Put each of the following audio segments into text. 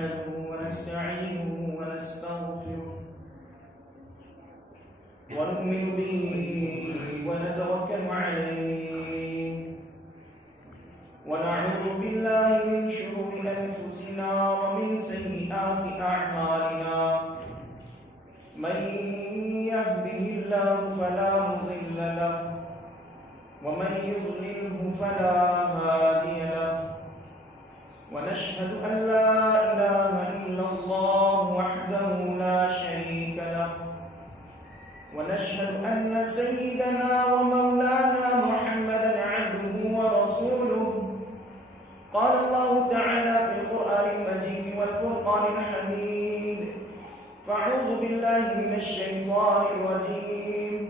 نحمده ونستعينه ونستغفره ونؤمن به ونتوكل عليه ونعوذ بالله من شرور أنفسنا ومن سيئات أعمالنا من يهده الله فلا مضل له ومن يضلله فلا هادي له ونشهد أن لا إله إلا الله وحده لا شريك له ونشهد أن سيدنا ومولانا محمدا عبده ورسوله قال الله تعالى في القرآن المجيد والفرقان الحميد فأعوذ بالله من الشيطان الرجيم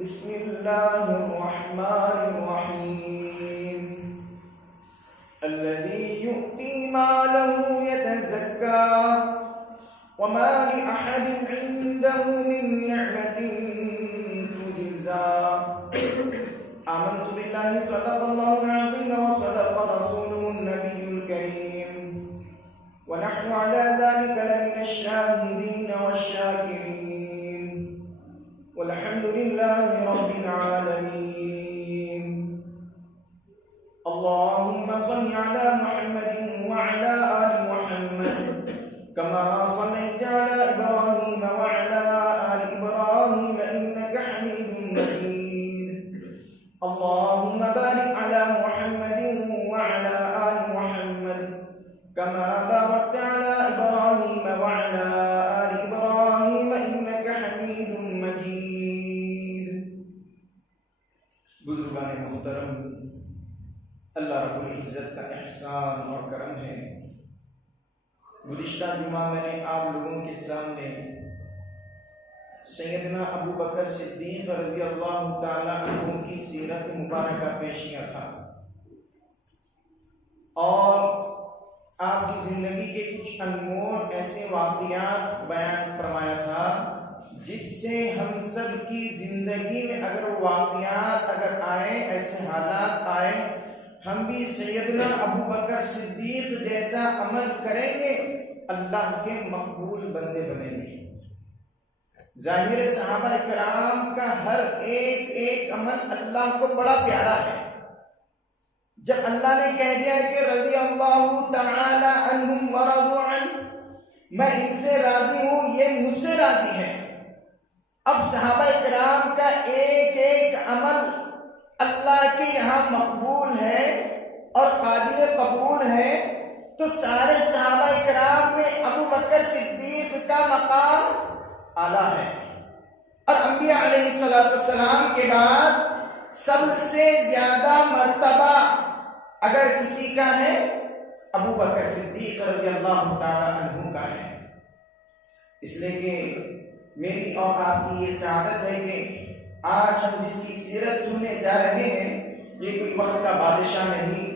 بسم الله الرحمن الرحيم الذي يؤتي ماله يتزكى وما لأحد عنده من نعمة تجزى آمنت بالله صدق الله العظيم وصدق رسوله النبي الكريم ونحن على ذلك لمن الشاهدين والشاكرين والحمد لله رب العالمين اللهم صل على محمد وعلى آل محمد كما صليت على إبراهيم وعلى آل إبراهيم إنك حميد مجيد اللهم بارك على محمد وعلى آل محمد كما باركت على إبراهيم وعلى آل إبراهيم إنك حميد مجيد بزرگان محترم، اللہ رب العزت کا احسان اور کرم ہے۔ گزشتہ جمعہ میں نے آپ لوگوں کے سامنے سیدنا ابو بکر صدیق رضی اللہ تعالی عنہ کی سیرت مبارکہ پیش کیا تھا اور آپ کی زندگی کے کچھ انمول ایسے واقعات بیان فرمایا تھا جس سے ہم سب کی زندگی میں اگر واقعات آئے، ایسے حالات آئے، ہم بھی سیدنا ابو بکر صدیق جیسا عمل کریں گے، اللہ کے مقبول بندے بنیں گے۔ ظاہر صحابہ کرام کا ہر ایک عمل اللہ کو بڑا پیارا ہے۔ جب اللہ نے کہہ دیا کہ رضی اللہ تعالی عنہم ورضوا عنہ، میں ان سے راضی ہوں، یہ مجھ سے راضی ہے، اب صحابہ کرام کا ایک عمل اللہ کے یہاں مقبول ہے اور قابل قبول ہے، تو سارے صحابہ کرام میں ابو بکر صدیق کا مقام اعلیٰ ہے۔ اور انبیاء علیہ السلام کے بعد سب سے زیادہ مرتبہ اگر کسی کا ہے، ابو بکر صدیق رضی اللہ تعالی عنہ کا ہے۔ اس لیے کہ میری اور آپ کی یہ سعادت ہے کہ آج ہم جس کی سیرت سننے جا رہے ہیں، یہ کوئی وقت کا بادشاہ نہیں،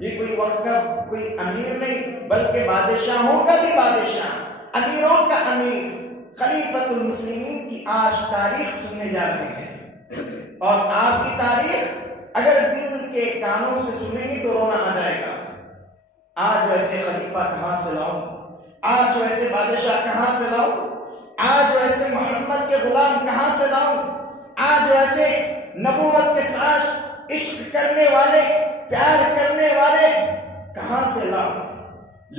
یہ کوئی وقت کا کوئی امیر نہیں، بلکہ بادشاہوں کا بھی بادشاہ، امیروں کا امیر، خلیفۃ المسلمین کی آج تاریخ سننے جا رہے ہیں۔ اور آپ کی تاریخ اگر دل کے کانوں سے سنیں گے تو رونا آ جائے گا۔ آج ویسے خلیفہ کہاں سے لاؤں، آج ویسے بادشاہ کہاں سے لاؤں، آج ویسے محمد کے غلام کہاں سے لاؤں، آج ویسے نبوت کے ساتھ عشق کرنے والے، پیار کرنے والے کہاں سے لاؤں؟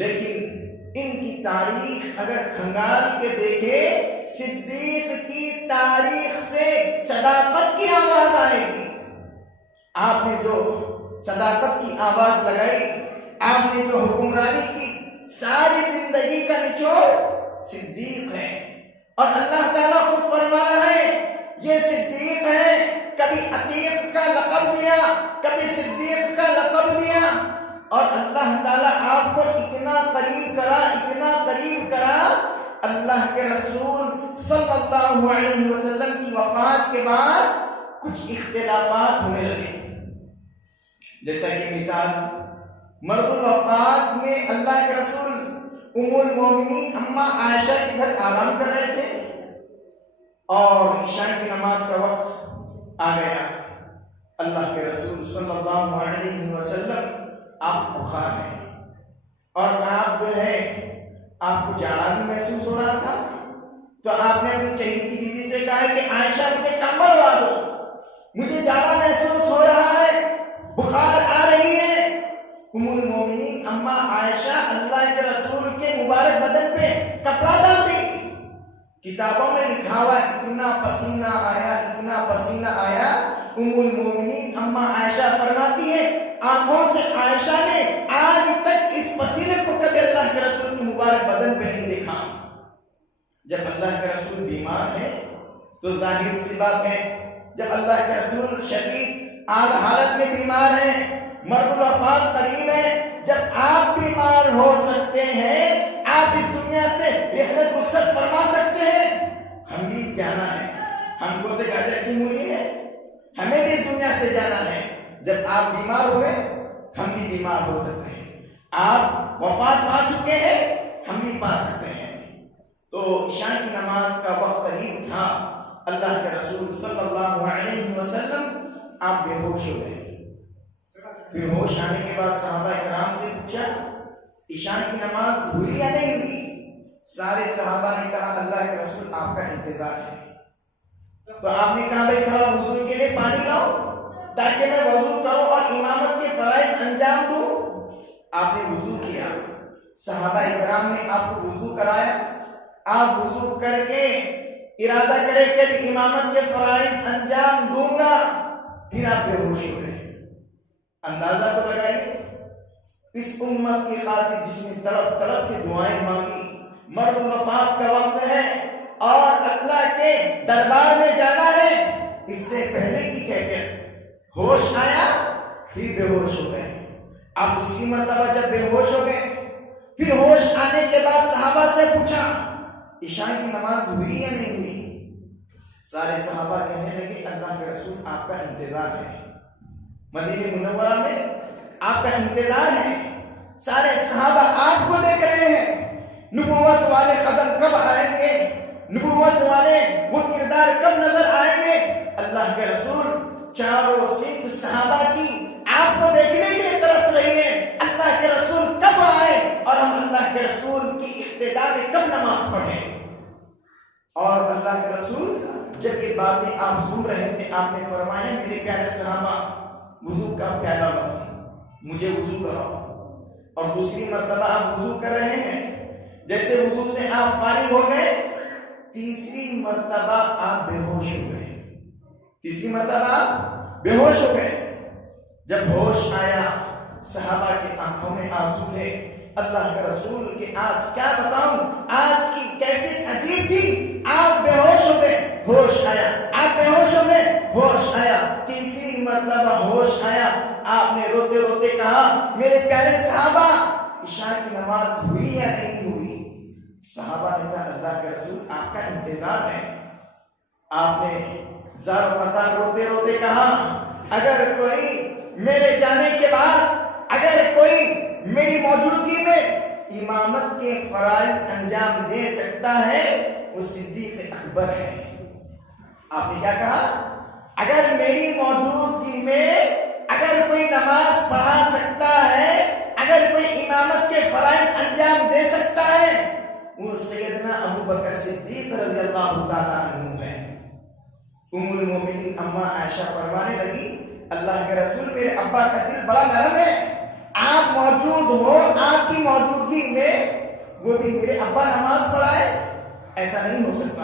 لیکن ان کی تاریخ اگر کھنگال کے دیکھے، صدیق کی تاریخ سے صداقت کی آواز آئے گی۔ آپ نے جو صداقت کی آواز لگائی، آپ نے جو حکمرانی کی، ساری زندگی کا نچوڑ صدیق ہے۔ اور اللہ تعالیٰ خود فرما رہا ہے، یہ صدیق ہے، کبھی عتیق کا لقب دیا، کبھی صدیق کا لقب دیا، اور اللہ تعالیٰ آپ کو اتنا قریب کرا، اتنا قریب کرا، اللہ کے رسول صلی اللہ علیہ وسلم کی وفات کے بعد کچھ اختلافات ہونے لگے۔ جیسا کہ مثال مرض الوفات میں اللہ کے رسول ام المومنین اما عائشہ کے گھر آرام کر رہے تھے اور عشاء کی نماز کا وقت آ گیا۔ اللہ کے رسول صلی اللہ علیہ وسلم آپ بخار ہیں اور آپ جو ہے آپ کو جاڑا بھی محسوس ہو رہا تھا تو آپ نے اپنی چہیتی بیوی سے کہا کہ عائشہ مجھے کمبل اڑا دو، مجھے جاڑا محسوس ہو رہا ہے، بخار آ رہی ہے۔ ام المومنین اما عائشہ اللہ کے رسول کے مبارک بدن پہ کپڑا ڈال دی۔ کتابوں میں لکھا ہوا اتنا پسینہ آیا، اتنا پسینہ آیا، ام المومنین اما عائشہ فرماتی ہے آنکھوں سے عائشہ نے آج تک اس پسینے کو کبھی اللہ کے رسول کے مبارک بدن پہ نہیں دیکھا۔ جب اللہ کے رسول بیمار ہے تو ظاہر سی بات ہے، جب اللہ کے رسول شدید حالت میں بیمار ہیں، مرض الوفات قریب ہے، جب آپ بیمار ہو سکتے ہیں، آپ اس دنیا سے رحلت رخصت فرما سکتے ہیں، ہم بھی جانا ہے، ہم کو سے گاجر کی مولی ہے، ہمیں بھی اس دنیا سے جانا ہے۔ جب آپ بیمار ہو گئے ہم بھی بیمار ہو سکتے ہیں، آپ وفات پا چکے ہیں ہم بھی پا سکتے ہیں۔ تو عشاء کی نماز کا وقت قریب تھا، اللہ کے رسول صلی اللہ علیہ وسلم آپ بے ہوش ہو گئے۔ پھر ہوش آنے کے بعد صحابہ کرام سے پوچھا عشاء کی نماز ہوئی یا نہیں ہوئی؟ سارے صحابہ نے کہا اللہ کے رسول آپ کا انتظار ہے۔ تو آپ نے کہا بھائی تھوڑا وضو کے لیے پانی لاؤ تاکہ میں وضو کروں اور امامت کے فرائض انجام دوں۔ آپ نے وضو کیا، صحابہ کرام نے آپ کو وضو کرایا، آپ وضو کر کے ارادہ کرے کہ امامت کے فرائض انجام دوں گا، پھر آپ بے ہوش ہو گئے۔ اندازہ تو لگائیے اس امت کی خاطر جس نے طلب کے دعائیں مانگی، مرض الوفات کا وقت ہے اور اللہ کے دربار میں جانا ہے، اس سے پہلے کی کیفیت ہوش آیا پھر بے ہوش ہو گئے۔ آپ اسی مرتبہ جب بے ہوش ہو گئے پھر ہوش آنے کے بعد صحابہ سے پوچھا عشاء کی نماز ہوئی یا نہیں ہوئی؟ سارے صحابہ کہنے لگے اللہ کے رسول آپ کا انتظار ہے، مدینہ منورہ میں آپ کا انتظار ہے، سارے صحابہ آپ کو دیکھ رہے ہیں، نبوت والے قدم کب آئیں گے، نبوت والے وہ کردار کب نظر آئیں گے۔ اللہ کے رسول چاروں صنف صحابہ کی آپ کو دیکھنے کے لیے ترس رہی ہے، اللہ کے رسول کب آئے اور ہم اللہ کے رسول کی اقتداء میں کب نماز پڑھیں۔ اور اللہ کے رسول جب یہ باتیں آپ سن رہے تھے آپ نے فرمایا میرے پیارے صحابہ وضو کا پیالہ لاؤ، مجھے وضو کراؤ۔ اور دوسری مرتبہ آپ وضو کر رہے ہیں، جیسے وضو سے آپ فارغ ہو گئے تیسری مرتبہ آپ بے ہوش ہو گئے، تیسری مرتبہ آپ بے ہوش ہو گئے۔ جب ہوش آیا صحابہ کی آنکھوں میں آنسو تھے، اللہ کے رسول کے آج کیا بتاؤں، آج کی کیفیت عجیب تھی، آپ بے ہوش ہو گئے، ہوش آیا، آپ بے ہوش ہو گئے، ہوش آیا، تیسری مرتبہ ہوش آیا، آپ نے روتے روتے کہا میرے پیارے صحابہ عشاء کی نماز ہوئی یا نہیں ہوئی؟ صحابہ نے کہا اللہ کے رسول آپ کا انتظار ہے۔ آپ نے زار قطار روتے روتے کہا اگر کوئی میرے جانے کے بعد اگر کوئی میری موجودگی میں امامت کے فرائض انجام دے سکتا ہے وہ صدیق اکبر ہے۔ آپ نے کیا کہا؟ اگر میری موجودگی میں اگر کوئی نماز پڑھا سکتا ہے، اگر کوئی امامت کے فرائض انجام دے سکتا ہے وہ سیدنا ابو بکر صدیق رضی اللہ تعالیٰ عنہ ہے۔ ام المومنین اما عائشہ فرمانے لگی اللہ کے رسول میرے ابا کا دل بڑا نرم ہے، آپ موجود ہو آپ کی موجودگی میں وہ بھی میرے ابا نماز پڑھائے، ایسا نہیں ہو سکتا۔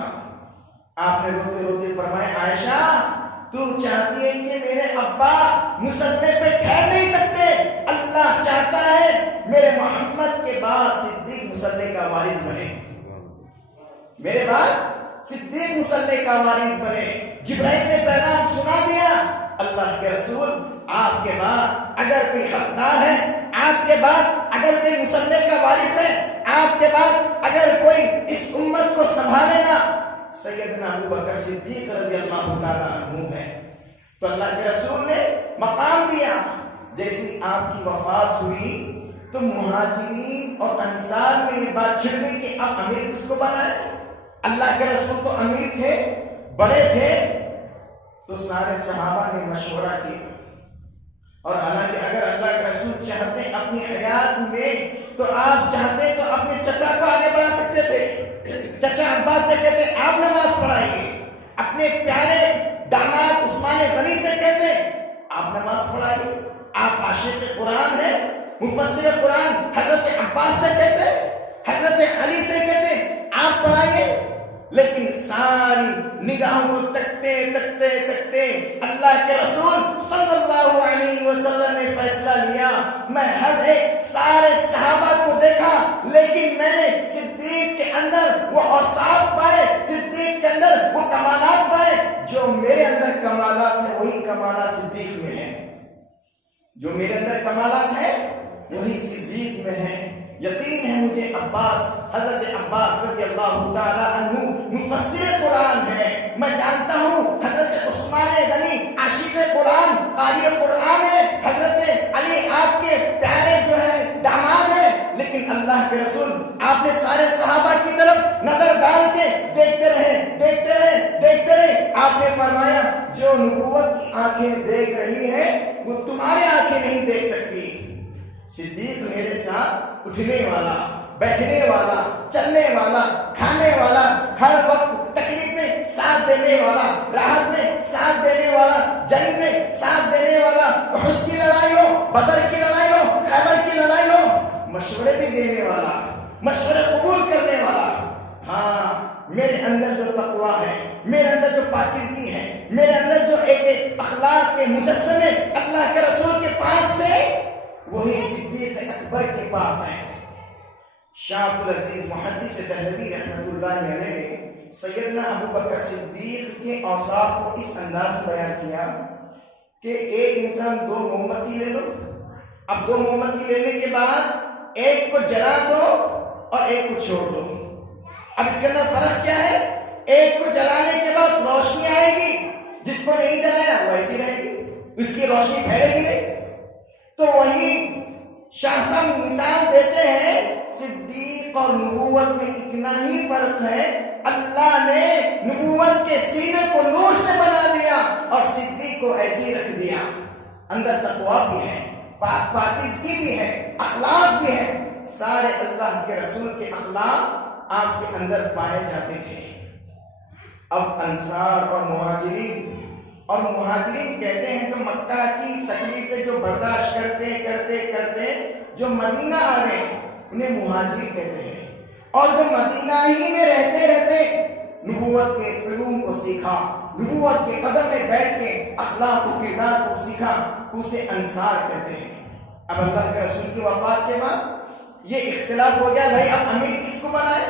آپ نے روتے روتے فرمایا عائشہ تو چاہتی ہے کہ میرے ابا مصلی پہ ٹھہر نہیں سکتے، اللہ چاہتا ہے میرے محمد کے بعد صدیق مصلی کا وارث بنے، میرے بعد صدیق مصلی کا وارث بنے۔ جبرائیل نے پیغام سنا دیا اللہ کے رسول آپ کے بعد اگر کوئی حقدار ہے، آپ کے بعد اگر کوئی مصلی کا وارث ہے، آپ کے بعد اگر کوئی اس امت کو سنبھالے گا سیدنا ابو بکر صدیق رضی اللہ تعالیٰ عنہ ہے۔ تو اللہ کے رسول نے مقام دیا، جیسی آپ کی وفات ہوئی تو مہاجرین اور انصار میں یہ بات چھڑ گئی کہ اب امیر کس کو بنائے؟ اللہ کے رسول تو امیر تھے، بڑے تھے، تو سارے صحابہ نے مشورہ کیا، اور حالانکہ اگر اللہ کے رسول چاہتے اپنی حیات میں تو آپ چاہتے تو اپنے چچا کو آگے لیکن ساری نگاہوں کو تکتے تکتے تکتے اللہ کے رسول صلی اللہ علیہ وسلم نے فیصلہ لیا. میں ہر ایک سارے صحابہ کو دیکھا لیکن میں نے صدیق کے اندر وہ اوصاف پائے, صدیق کے اندر وہ کمالات پائے. جو میرے اندر کمالات ہیں وہی کمالات صدیق میں ہیں, جو میرے اندر کمالات ہیں وہی صدیق میں ہیں. یقین ہے مجھے عباس, حضرت عباس رضی اللہ تعالی عنہ مفسر قرآن ہے. میں جانتا ہوں حضرت عثمان غنی عاشق قرآن, قاری قرآن ہے. حضرت علی آپ کے پیارے جو ہے داماد ہے. لیکن اللہ کے رسول آپ نے سارے صحابہ کی طرف نظر ڈال کے دیکھتے رہے دیکھتے رہے دیکھتے رہے. آپ نے فرمایا جو نبوت کی آنکھیں دیکھ رہی ہیں وہ تمہاری آنکھیں نہیں دیکھ سکتی. صدیق میرے ساتھ اٹھنے والا, بیٹھنے والا, چلنے والا, کھانے والا, ہر وقت تکلیف میں ساتھ دینے والا, راحت میں ساتھ دینے والا, جنگ میں ساتھ دینے والا, احد کی لڑائی ہو, بدر کی لڑائی ہو, خیبر کی لڑائی ہو, مشورے بھی دینے والا, مشورے قبول کرنے والا. ہاں میرے اندر جو تقویٰ ہے, میرے اندر جو پاکیزگی ہے, میرے اندر جو ایک اخلاق کے مجسمے اللہ کے رسول کے پاس تھے وہی صدیق اکبر کے پاس ہیں. شاہ عبدالعزیز محدث دہلوی رحمۃ اللہ علیہ نے سیدنا ابو بکر صدیق کے اوصاف کو اس انداز میں بیان کیا کہ ایک انسان 2 موم بتی لے لو, اب 2 موم بتی لینے کے بعد ایک کو جلا دو اور ایک کو چھوڑ دو. اب اس کے اندر فرق کیا ہے؟ ایک کو جلانے کے بعد روشنی آئے گی, جس کو نہیں جلایا وہ ایسی رہے گی, اس کی روشنی پھیلے گی نہیں. تو وہی شاہ صاحب مثال دیتے ہیں صدیق اور نبوت میں اتنا ہی فرق ہے. اللہ نے نبوت کے سینے کو نور سے بنا دیا اور صدیق کو ایسے ہی رکھ دیا. اندر تقویٰ بھی ہے, پاکیزگی بھی ہے, اخلاق بھی ہے. سارے اللہ کے رسول کے اخلاق آپ کے اندر پائے جاتے تھے. اب انصار اور مہاجرین کہتے ہیں جو مکہ کی تکلیفیں جو برداشت کرتے کرتے کرتے جو مدینہ آ گئے انہیں مہاجرین کہتے ہیں. اور جو مدینہ ہی میں رہتے رہتے نبوت کے علوم کو سیکھا, نبوت کے قدم میں بیٹھ کے اخلاق و کردار کو سیکھا, اسے انصار کہتے ہیں. اب اللہ کے رسول کی وفات کے بعد یہ اختلاف ہو گیا, بھائی اب امیر کس کو بنائے,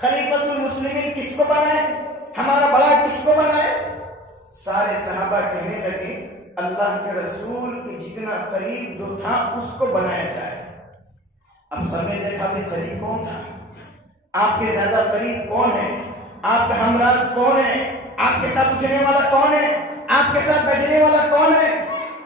خلیفۃ المسلمین کس کو بنائے, ہمارا بڑا کس کو بنائے. سارے صحابہ کہنے لگے اللہ کے رسول کے جتنا قریب جو تھا اس کو بنایا جائے. اب سب نے دیکھا بھی قریب کون تھا, آپ کے زیادہ قریب کون ہے, آپ کا ہمراز کون ہے, آپ کے ساتھ اٹھنے والا کون ہے, آپ کے ساتھ بیٹھنے والا کون ہے.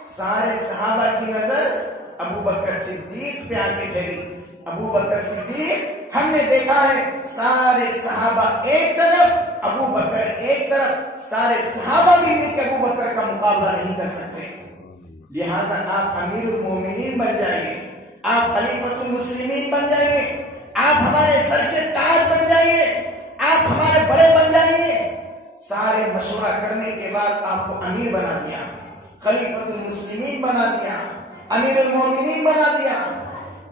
سارے صحابہ کی نظر ابو بکر صدیق پہ آ کے ٹھہری. ابو بکر صدیق ہم نے دیکھا ہے سارے صحابہ ایک طرف, ابو بکر ایک طرف, سارے صحابہ بھی مل کے ابو بکر کا مقابلہ نہیں کر سکتے. لہذا آپ امیر المومنین بن جائیے, آپ خلیفۃ المسلمین بن جائیے, آپ ہمارے سر کے تاج بن جائیے, آپ ہمارے بڑے بن جائیے. سارے مشورہ کرنے کے بعد آپ کو امیر بنا دیا, خلیفۃ المسلمین بنا دیا, امیر المومنین بنا دیا.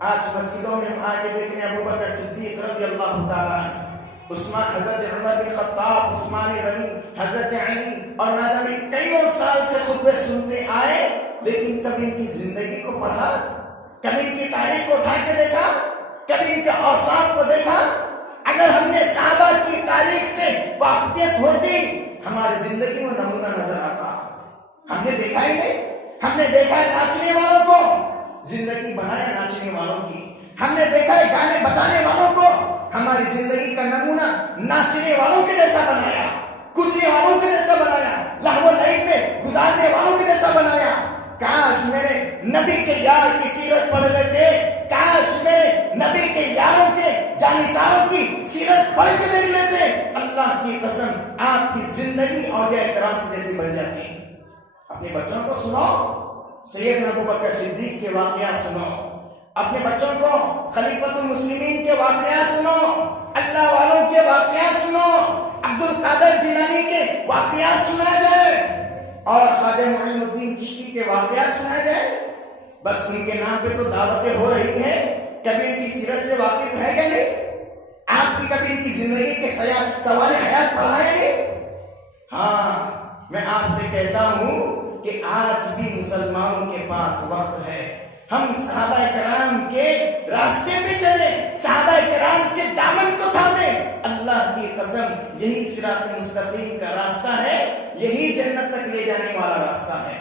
آج مسجدوں میں ہم آگے دیکھیں ابو بکر صدیق رضی اللہ تعالیٰ عنہ, عثمان, حضرت عمر بن خطاب, عثمان غنی, حضرت علی اور نہ جانے کئی سال سے خطبے سنتے آئے, لیکن کبھی ان کی زندگی کو پڑھا, کبھی ان کی تاریخ کو اٹھا کے دیکھا, کبھی ان کے اوصاف کو دیکھا. اگر ہم نے صحابہ کی تاریخ سے واقفیت ہوتی ہماری زندگی میں نمونہ نظر آتا. ہم نے دیکھا ہی نہیں. ہم نے دیکھا ہے ناچنے والوں کو, زندگی بنایا ناچنے والوں کی. ہم نے دیکھا ہے گانے بجانے والوں کو, ہماری زندگی کا نمونہ ناچنے والوں کے جیسا بنایا, کودنے والوں کے جیسا بنایا, لہو و لعب میں گزارنے والوں کے جیسا بنایا. کاش میرے نبی کے یار کی سیرت پڑھ لیتے, کاش میرے نبی کے یاروں کے جانثاروں کی سیرت پڑھ کے دیکھ لیتے. اللہ کی قسم آپ کی زندگی اولیاء کرام کی جیسی بن جاتی. اپنے بچوں کو سناؤ سیدنا ابو بکر صدیق کے واقعات سناؤ, اپنے بچوں کو خلیفۃ المسلمین کے واقعات سناؤ, اللہ والوں کے واقعات سناؤ, عبد القادر جیلانی کے واقعات سنایا جائے اور خواجہ معین الدین چشتی کے واقعات سنایا جائے. بس ان کے نام پہ تو دعوتیں ہو رہی ہیں, کبھی ان کی سیرت سے واقف ہے کہ نہیں؟ آپ آپ کی کبھی ان کی زندگی کے سوال حیات پڑھا ہے نہیں؟ ہاں میں آپ سے کہتا ہوں کہ آج بھی مسلمانوں کے پاس وقت ہے، ہم صحابہ کرام کے راستے پہ چلیں، صحابہ کرام کے دامن کو تھامیں۔ اللہ کی قسم یہی صراط مستقیم کا راستہ ہے، یہی جنت تک لے جانے والا راستہ ہے۔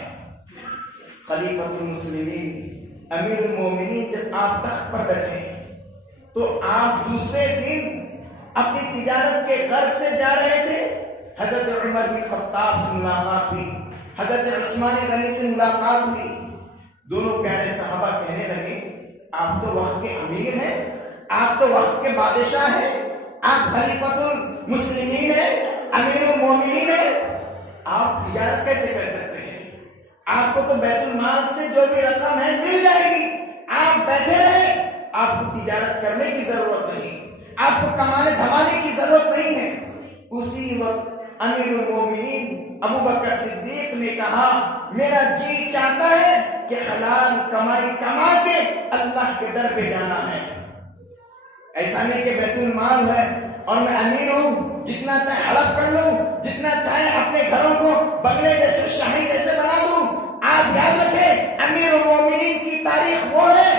خلیفۃ المسلمین امیر المومنین جب آپ تخت پر بیٹھے تو آپ دوسرے دن اپنی تجارت کے غرض سے جا رہے تھے، حضرت عمر بن خطاب سے ملاقات ہوئی، حضرت عثمان غنی سے ملاقات ہوئی۔ دونوں پیارے صحابہ کہنے لگے آپ تو وقت کے امیر ہیں، آپ تو وقت کے بادشاہ ہیں، آپ خلیفۃ المسلمین ہیں، امیر المومنین ہیں، آپ تجارت کیسے کر سکتے ہیں؟ آپ کو تو بیت المال سے جو بھی رقم ہے مل جائے گی، آپ بیٹھے رہیں، آپ کو تجارت کرنے کی ضرورت نہیں، آپ کو کمانے دھمانے کی ضرورت نہیں ہے۔ اسی وقت امیر المومنین ابو بکر صدیق نے کہا میرا جی چاہتا ہے کہ حلال کمائی کما کے اللہ کے در پہ جانا ہے، ایسا نہیں کہ بیت المال ہے اور میں امیر ہوں، جتنا چاہے ہڑپ کر لوں، جتنا چاہے اپنے گھروں کو بنگلے جیسے شاہی جیسے بنا دوں۔ آپ یاد رکھیں امیر المومنین کی تاریخ وہ ہے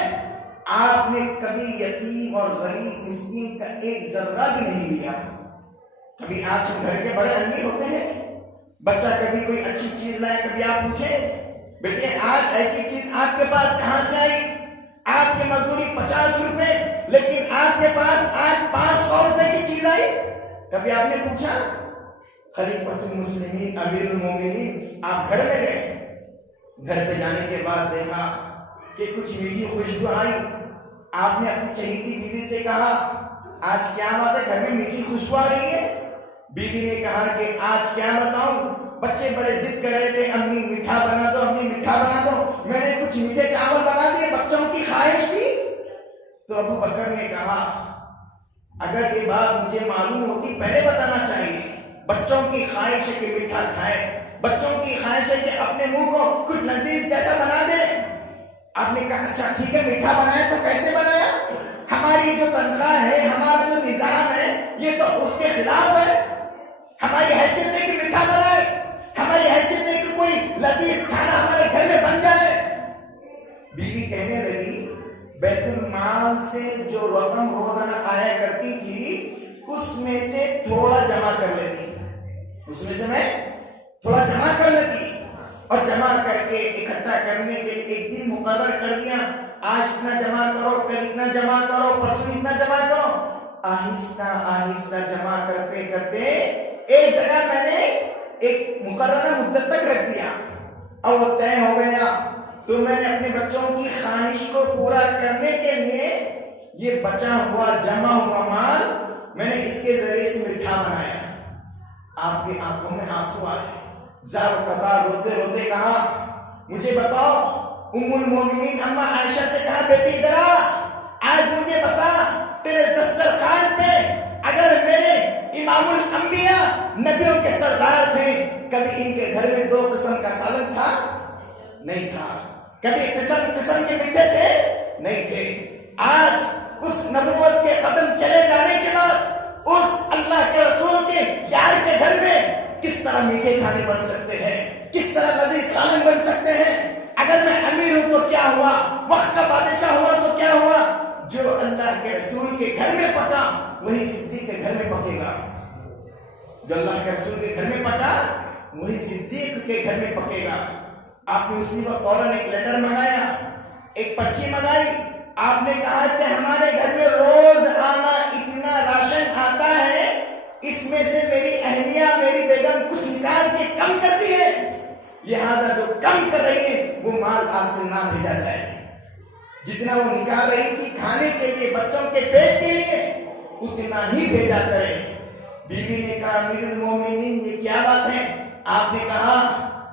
آپ نے کبھی یتیم اور غریب مسکین کا ایک ذرہ بھی نہیں لیا۔ کبھی آج گھر کے بڑے امیر ہوتے ہیں، بچہ کبھی کوئی اچھی چیز لائے، کبھی آپ پوچھیں بیٹے آج ایسی چیز آپ کے پاس کہاں سے آئی؟ آپ کی مزدوری 50 روپے، لیکن آپ کے پاس آج 500 روپے کی چیز آئی، کبھی آپ نے پوچھا؟ خلیفۃ المسلمین امیر المومنین آپ گھر میں گئے، گھر پہ جانے کے بعد دیکھا کہ کچھ میٹھی خوشبو آئی، آپ نے اپنی چہیتی بیوی سے کہا آج کیا بات ہے گھر میں میٹھی خوشبو آ رہی ہے؟ بیوی نے کہا کہ آج کیا بتاؤں، بچے بڑے ضد کر رہے تھے امی میٹھا بنا دو، امی میٹھا بنا دو، میں نے کچھ میٹھے چاول بنا دیے، بچوں کی خواہش تھی۔ تو ابو بکر نے کہا اگر یہ بات مجھے معلوم ہوتی پہلے بتانا چاہیے، بچوں کی خواہش ہے کہ میٹھا کھائے، بچوں کی خواہش ہے کہ اپنے منہ کو کچھ لذیذ جیسا بنا دے۔ آپ نے کہا اچھا ٹھیک ہے میٹھا بنایا، تو کیسے بنایا؟ ہماری جو تنخواہ ہے، ہمارا جو نظام ہے، یہ تو اس کے خلاف ہے، ہماری حیثیت ہے کہ میٹھا بنائے، ہماری حیثیت ہے کہ کوئی لذیذ کھانا ہمارے گھر میں بن جائے۔ بیوی کہنے لگی بیت المال سے جو رقم روزانہ آیا کرتی تھی اس میں سے تھوڑا جمع کر لیتی، اس میں سے میں تھوڑا جمع کر لیتی، اور جمع کر کے اکٹھا کرنے کے لیے ایک دن مقرر کر دیا، آج اتنا جمع کرو، کل اتنا جمع کرو، پرسوں اتنا جمع کرو۔ آہستہ آہستہ جمع کرتے کرتے ایک جگہ میں نے ایک مقررہ مدت تک رکھ دیا، اور وہ طے ہو گیا تو میں نے اپنے بچوں کی خواہش کو پورا کرنے کے لیے یہ بچا ہوا جمع ہوا مال میں نے اس کے ذریعے سے میٹھا بنایا۔ آپ کی آنکھوں میں آنسو آئے، زار قطار روتے روتے کہا مجھے بتاؤ، ام المومنین اما عائشہ سے کہا بیٹی ادھر آ، آج مجھے بتا تیرے دسترخوان پہ اگر میرے امام الانبیاء نبیوں کے سردار تھے، کبھی ان کے گھر میں 2 قسم کا سالن تھا؟ نہیں تھا۔ کبھی قسم قسم کے میٹھے تھے؟ نہیں تھے۔ آج اس نبوت کے قدم چلے جانے کے بعد اس اللہ کے رسول کے یار کے گھر میں کس طرح میٹھے کھانے بن سکتے ہیں، کس طرح لذیذ سالن بن سکتے ہیں؟ اگر میں امیر ہوں تو کیا ہوا، وقت کا بادشاہ ہوا تو کیا ہوا؟ جو اللہ کے رسول کے گھر میں پکا وہی صدیق کے گھر میں پکے گا، جو اللہ کے رسول کے گھر میں پکا وہی صدیق کے گھر میں پکے گا۔ آپ نے اسی وقت فوراً ایک لیٹر منگایا، ایک پرچی منگائی، آپ نے کہا کہ ہمارے گھر میں روز آنا اتنا راشن آتا ہے، اس میں سے میری اہلیہ میری بیگم کچھ نکال کے کم کرتی ہے، لہذا جو کم کر رہی ہے وہ مال آج سے نہ بھیجا جائے، جتنا وہ نکال رہی تھی کھانے کے لیے بچوں کے پیٹ کے لیے اتنا ہی بھیجا کرے۔ بیوی نے کہا امیر المومنین یہ کیا بات ہے؟ آپ نے کہا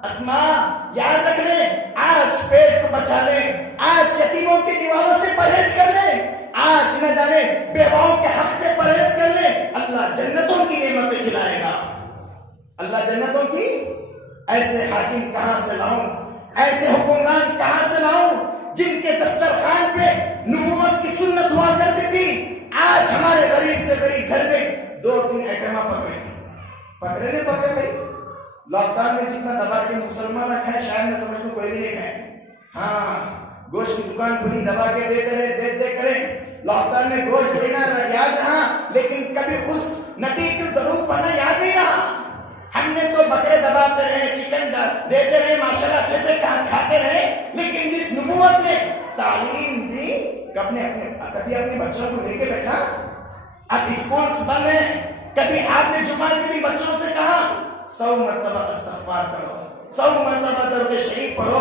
اسماء یاد رکھ لیں، آج پیٹ کو بچا لیں، آج یتیموں کی دیواروں سے پرہیز کر لیں، آج نہ جانے بیواؤں کے حق سے پرہیز کر لیں، اللہ جنتوں کی نعمتیں کھلائے گا، اللہ جنتوں کی۔ ایسے حاکم کہاں سے لاؤں، ایسے حکمران کہاں سے لاؤں جن کے دسترخوان پہ نبوت کی سنت ہوا کرتی تھی؟ آج ہمارے غریب سے غریب گھر پکڑے نہیں پکڑے بھائی؟ لاک ڈاؤن میں جتنا دبا کے مسلمان ہے شاید میں سمجھ میں کوئی بھی نہیں ہے. ہاں گوشت کی دکان کھلی دبا کے دے کریں. لاک ڈاؤن میں گوشت دینا یاد رہا لیکن کبھی اس نبی کی درود پڑھنا یاد نہیں رہا. ہم نے تو بکرے دباتے رہے, چکن دیتے رہے, ماشاءاللہ اچھے سے کھاتے رہے, لیکن جس نبوت نے تعلیم دی کبھی اپنے بچوں کو لے کے بیٹھا. اب اسکولز بند ہیں, کبھی آپ نے جمعہ کے دن بچوں سے کہا 100 مرتبہ استغفار کرو, 100 مرتبہ درود شریف پڑھو,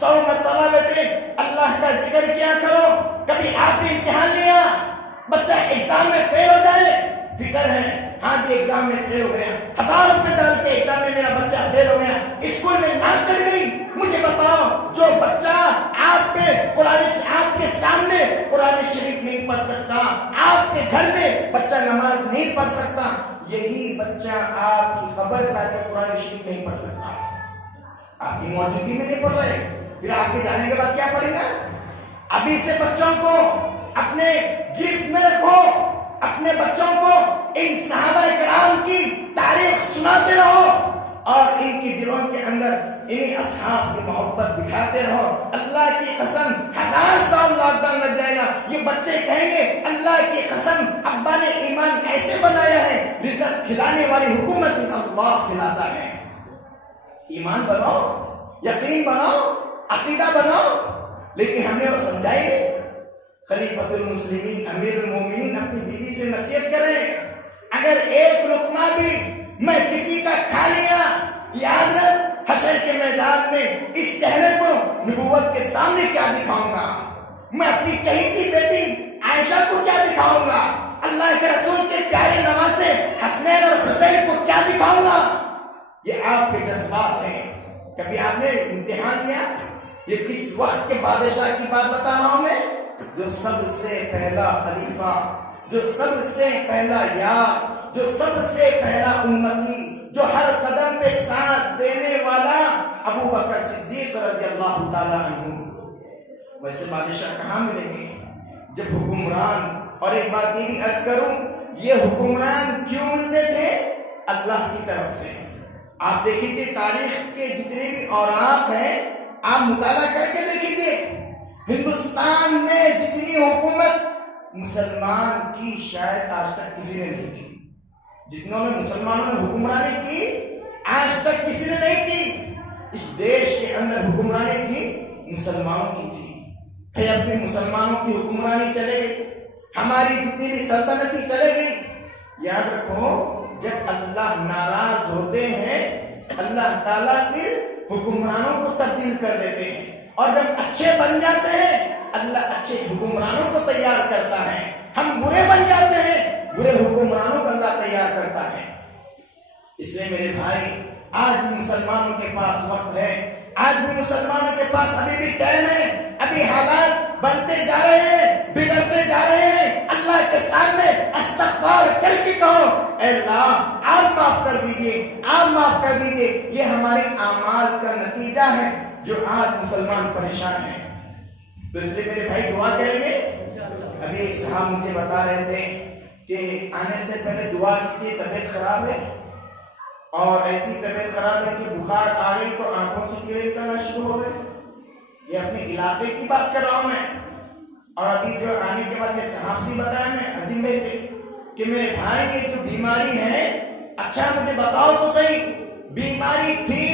100 مرتبہ بیٹے اللہ کا ذکر کیا کرو. کبھی آپ نے امتحان لیا, بچہ ایگزام میں فیل ہو جائے, فکر ہے ہاں جی ایگزام میں فیل ہو گیا, 1000 روپے ڈال کے ایگزام میں میرا بچہ فیل ہو گیا, اسکول میں ناک کٹ گئی. مجھے بتاؤ جو بچہ آپ کے سامنے قرآن شریف نہیں پڑھ سکتا, آپ کے گھر میں بچہ نماز نہیں پڑھ سکتا, یہی بچہ آپ کی قبر پہ آ کے قرآن شریف نہیں پڑھ سکتا. آپ کی موجودگی میں نہیں پڑھ رہے, پھر آپ کے جانے کے بعد کیا پڑھے گا؟ ابھی سے بچوں کو اپنے گرفت میں رکھو, اپنے بچوں کو ان صحابہ کرام کی تاریخ سناتے رہو اور ان کی دلوں کے اندر ان اصحاب کی محبت دکھاتے رہو. اللہ کی قسم 1000 سال لاک ڈاؤن لگ جائے گا, یہ بچے کہیں گے اللہ کی قسم ابا نے ایمان ایسے بنایا ہے, رزق کھلانے والی حکومت اللہ کھلاتا ہے. ایمان بناؤ, یقین بناؤ, عقیدہ بناؤ. لیکن ہمیں وہ سمجھائیے خلیفۃ المسلمین امیر المومنین اپنی بیوی سے نصیحت کریں, اگر ایک لقمہ بھی میں کسی کا کھا لیا, یاد رکھ حشر کے میدان میں اس چہرے کو نبوت کے سامنے کیا دکھاؤں گا, میں اپنی چہیتی بیٹی عائشہ کو کیا دکھاؤں گا, اللہ کے رسول کے پیارے نواسے حسنین اور حسین کو کیا دکھاؤں گا. یہ آپ کے جذبات ہیں. کبھی آپ نے امتحان لیا؟ یہ کس وقت کے بادشاہ کی بات بتا رہا ہوں میں, جو سب سے پہلا خلیفہ, جو سب سے پہلا یار, جو سب سے پہلا امتی, جو ہر قدم پہ ساتھ دینے والا ابو بکر صدیق رضی اللہ تعالیٰ عنہ. ویسے بادشاہ کہاں ملیں گے جب حکمران, اور ایک بات یہ بھی عرض کروں, یہ حکمران کیوں ملتے تھے؟ اللہ کی طرف سے. آپ دیکھیے تاریخ کے جتنے بھی اوراق ہیں آپ مطالعہ کر کے دیکھیے, ہندوستان میں جتنی حکومت مسلمان کی شاید آج تک کسی نے نہیں کی, جتنوں نے مسلمانوں نے حکمرانی کی آج تک کسی نے نہیں کی. اس دیش کے اندر حکمرانی کی مسلمانوں کی تھی. پھر بھی مسلمانوں کی حکمرانی چلے گئی, ہماری جتنی بھی سلطنتی چلے گئی. یاد رکھو جب اللہ ناراض ہوتے ہیں اللہ تعالیٰ پھر حکمرانوں کو تبدیل کر دیتے ہیں, اور جب اچھے بن جاتے ہیں اللہ اچھے حکمرانوں کو تیار کرتا ہے. ہم برے بن جاتے ہیں برے حکمرانوں کو اللہ تیار کرتا ہے. اس لیے میرے بھائی آج بھی مسلمانوں کے پاس وقت ہے, آج بھی مسلمانوں کے پاس ابھی بھی ٹائم ہے. ابھی حالات بنتے جا رہے ہیں, بگڑتے جا رہے ہیں. اللہ کے سامنے استغفار کر کے کہو اے اللہ آپ معاف کر دیجئے, آپ معاف کر دیجئے. یہ ہمارے اعمال کا نتیجہ ہے جو آج مسلمان پریشان ہیں. تو اس لیے میرے بھائی دعا کریں گے. ابھی ایک صاحب مجھے بتا رہے تھے کہ آنے سے پہلے دعا کیجیے, طبیعت خراب ہے اور ایسی طبیعت خراب ہے کہ بخار آ گئی تو آنکھوں سے کیڑے نکلنا شروع ہو گئے. یہ اپنے علاقے کی بات کر رہا ہوں میں. اور ابھی جو آنے کے بعد یہ صاحب سے بتایا میں عظیم بھائی سے کہ میرے بھائی یہ جو بیماری ہے, اچھا مجھے بتاؤ تو صحیح بیماری تھی,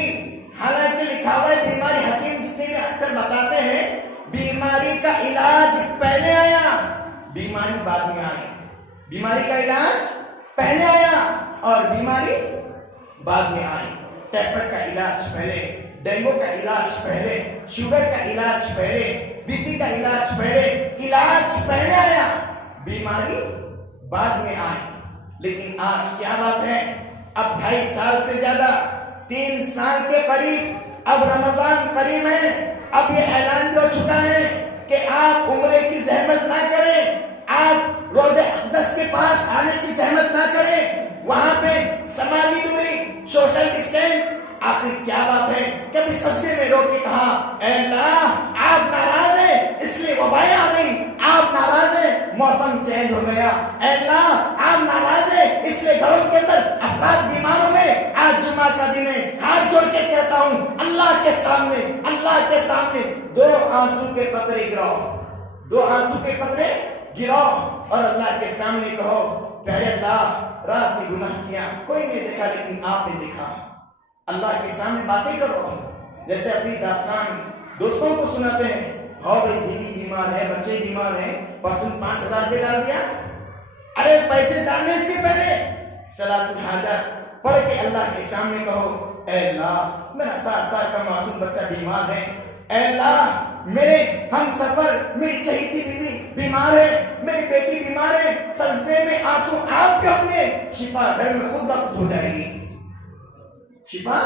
حالانکہ لکھا ہوا ہے بیماری, حکیم جتنے بھی اکثر بتاتے ہیں بیماری کا علاج پہلے آیا بیماری بعد میں آئی. بیماری کا علاج پہلے آیا اور بیماری بعد میں آئی. ٹائفائڈ کا علاج پہلے, ڈینگو کا علاج پہلے, شوگر کا علاج پہلے, بی پی کا علاج پہلے. علاج پہلے آیا بیماری بعد میں آئی. لیکن آج کیا بات ہے, اب 2.5 سال سے زیادہ 3 سال کے قریب, اب رمضان قریب ہے, اب یہ اعلان ہو چکا ہے کہ آپ عمرے کی زحمت نہ کریں, آپ روزہ اقدس کے پاس آنے کی زحمت نہ کریں, وہاں پہ سماجی دوری, سوشل ڈسٹینس. آخر کیا بات ہے, کبھی سجدے میں رو کے کہا اے اللہ آپ ناراض ہیں اس لیے وبائیں آ گئی, آپ ناراض ہیں موسم چینج ہو گیا, اے اللہ آپ ناراض ہیں اس لیے گھروں کے اندر افراد بیمار ہو گئے, سامنے، اللہ کے سامنے 2 آنسو کے قطرے گراؤ، 2 آنسو کے قطرے گراؤ اور اللہ کے سامنے کہو پیارے اللہ رات میں گناہ کیا، کوئی نہیں دیکھا لیکن آپ نے دیکھا۔ اللہ کے سامنے باتیں کرو، جیسے اپنی داستان دوستوں کو سناتے ہیں، ہاں بھائی بیوی بیمار ہے، بچے بیمار ہیں، پرسوں 5000 روپے ڈال دیا۔ ارے پیسے ڈالنے سے پہلے صلاۃ الحاجت پڑھ کے اللہ کے سامنے کہو اے اللہ میرا 7 سال کا معصوم بچہ بیمار ہے، اے اللہ میرے ہم سفر میری چہیتی بیوی بیمار ہے، میری بیٹی بیمار ہے، سجدے میں آنسو آپ کے ہوں گے، شفا گھر میں خود بخود ہو جائے گی، شفا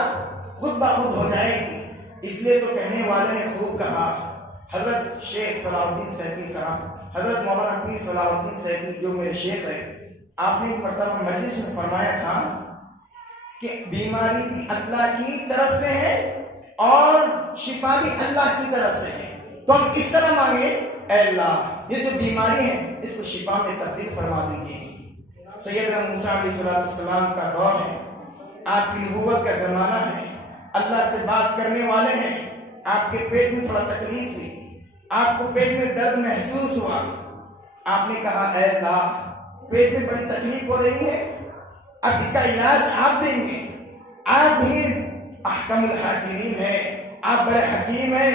خود بخود ہو جائے گی۔ اس لیے تو کہنے والے نے خوب کہا، حضرت شیخ صلاح الدین سیفی صاحب، حضرت مولانا پیر صلاح الدین سیفی جو میرے شیخ ہے، آپ نے ایک مرتبہ مجلس میں فرمایا تھا کہ بیماری بھی اللہ کی طرف سے ہے اور شفا بھی اللہ کی طرف سے ہے، تو ہم اس طرح مانگے اے اللہ یہ جو بیماری ہے اس کو شفا میں تبدیل فرما دیجیے۔ سیدنا موسیٰ علیہ السلام کا دور ہے، آپ کی نبوت کا زمانہ ہے، اللہ سے بات کرنے والے ہیں، آپ کے پیٹ میں تھوڑا تکلیف ہوئی، آپ کو پیٹ میں درد محسوس ہوا، آپ نے کہا اے اللہ پیٹ میں بڑی تکلیف ہو رہی ہے، اب اس کا علاج آپ دیں گے، آپ بھی احکم الحاکمین ہیں، آپ بڑے حکیم ہیں،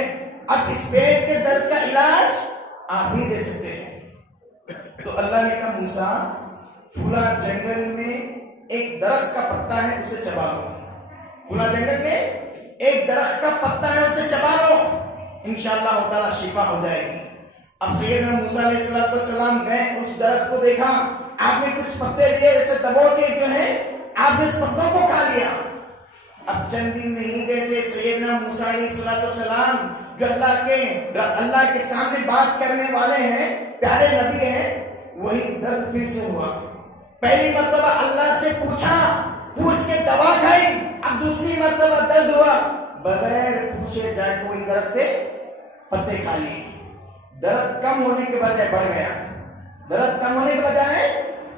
اب اس پیٹ کے درد کا علاج آپ ہی دے سکتے ہیں۔ تو اللہ نے کہا موسیٰ پھولا جنگل میں ایک درخت کا پتا ہے اسے چبا لو، پھولا جنگل میں ایک درخت کا پتا ہے اسے چبا لو، انشاءاللہ تعالی شفا ہو جائے گی۔ اب سیدنا موسیٰ علیہ السلام گئے، اس درخت کو دیکھا، آپ نے کچھ پتے لیے اسے دبو کے جو ہے آپ نے اس پتوں کو کھا لیا۔ اب چند دن نہیں گئے تھے سیدنا موسیٰ علیہ السلام جو اللہ کے سامنے بات کرنے والے ہیں، پیارے نبی ہیں، وہی درد پھر سے ہوا۔ پہلی مرتبہ اللہ سے پوچھ کے دوا کھائی، اب دوسری مرتبہ درد ہوا، بغیر پوچھے جائے کوئی درد سے پتے کھا لیے، درد کم ہونے کے بجائے بڑھ گیا، درد کم ہونے کے بجائے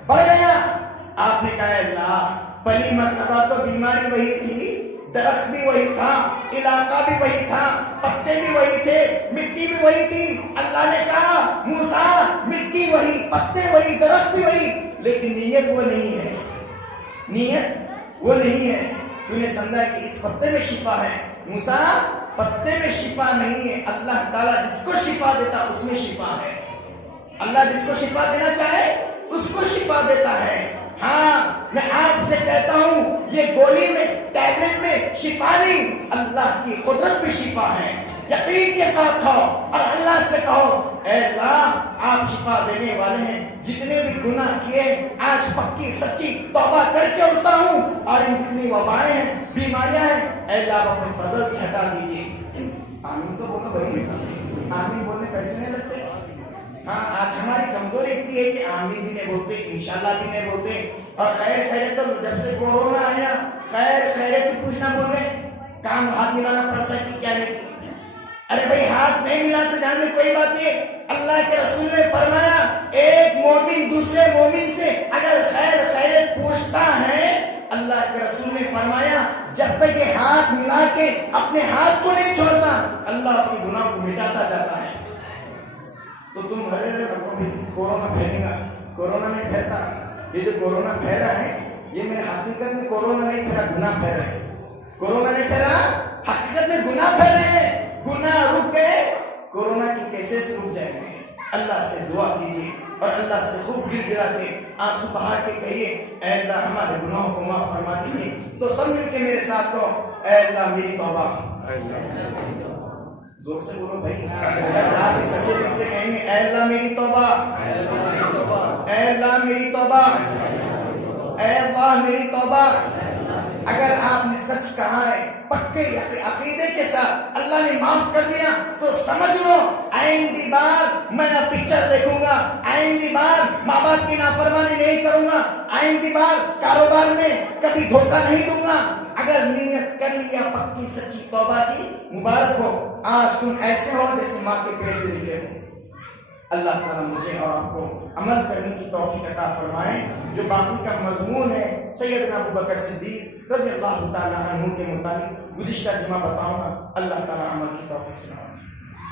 بڑھ گیا۔ آپ نے کہا اللہ پہلی مرتبہ تو بیماری وہی تھی، درخت بھی وہی تھا، علاقہ بھی وہی تھا، پتے بھی وہی تھے، مٹی بھی وہی تھی۔ اللہ نے کہا موسیٰ مٹی وہی، پتے وہی، درخت بھی وہی، لیکن نیت وہ نہیں ہے، نیت وہ نہیں ہے۔ تو نے سمجھا کہ اس پتے میں شفا ہے، موسیٰ پتے میں شفا نہیں ہے، اللہ تعالیٰ جس کو شفا دیتا اس میں شفا ہے، اللہ جس کو شفا دینا چاہے اس کو شفا دیتا ہے۔ ہاں میں آپ سے کہتا ہوں یہ گولی میں ٹیبلٹ میں شفا نہیں، اللہ کی قدرت میں شفا ہے، یقین کے ساتھ کھاؤ اور اللہ سے کہو اے اللہ آپ شفا دینے والے ہیں، جتنے بھی گناہ کیے آج پکی سچی توبہ کر کے اٹھتا ہوں، اور ان جتنی وبائیں ہیں بیماریاں ہیں اے اللہ آپ اپنے فضل سے ہٹا دیجیے۔ آمین تو بولو بھائی، آمین بولنے پیسے نہیں لگتے۔ ہاں آج ہماری کمزوری اتنی ہے کہ آمین بھی نہیں بولتے، انشاءاللہ بھی نہیں بولتے، اور خیر خیرت تو جب سے کورونا آیا خیر خیرت کی پوچھنا بولے، کام ہاتھ ملانا پڑتا ہے کہ کیا نہیں۔ ارے بھائی ہاتھ نہیں ملا تو جاننے کوئی بات نہیں، اللہ کے رسول نے فرمایا ایک مومن دوسرے مومن سے اگر خیر خیرت پوچھتا ہے، اللہ کے رسول نے فرمایا جب تک یہ ہاتھ ملا کے اپنے ہاتھ کو نہیں چھوڑتا اللہ اس کے گناہ کو مٹاتا جاتا ہے۔ تو تم کورونا پھیلے گا، کورونا نہیں پھیلتا، یہ جو کورونا پھیلا ہے یہ میرے حقیقت میں کورونا نہیں پھیلا، گناہ پھیل رہے ہیں، کورونا نہیں پھیلا، حقیقت میں گناہ پھیل رہے ہیں، گناہ رک گئے کورونا کی کیسز رک جائیں گے۔ اللہ سے دعا کیجیے اور اللہ سے خوب گر گرا کے آنسو بہا کے کہیے اے اللہ ہمارے گناہوں کو معاف فرما دیجیے۔ تو سب مل کے میرے ساتھ کہو اے اللہ میری توبہ، زور سے بولو بھائی، اگر آپ سچے دل سے کہیں گے اے اللہ میری توبہ، اے اللہ میری توبہ، اے اللہ میری توبہ، اگر آپ نے سچ کہا ہے پکے عقیدے کے ساتھ اللہ نے معاف کر دیا تو سمجھ لو آئندی بار میں نہ پکچر دیکھوں گا، آئندی بار ماں باپ کی نافرمانی نہیں کروں گا، آئندی بار کاروبار میں کبھی دھوکہ نہیں دوں گا۔ اگر نیت کر لیا پکی سچی توبہ کی، مبارک ہو، آج تم ایسے ہو جیسے ماں کے پیٹ سے نکلے ہو۔ اللہ تعالیٰ مجھے اور آپ کو عمل کرنے کی توفیق عطا فرمائے. جو باقی کا مضمون ہے سیدنا ابوبکر صدیق رضی اللہ تعالیٰ عنہ کے متعلق گزشتہ جمعہ بتاؤں گا. اللہ تعالیٰ عمل کی توفیق سے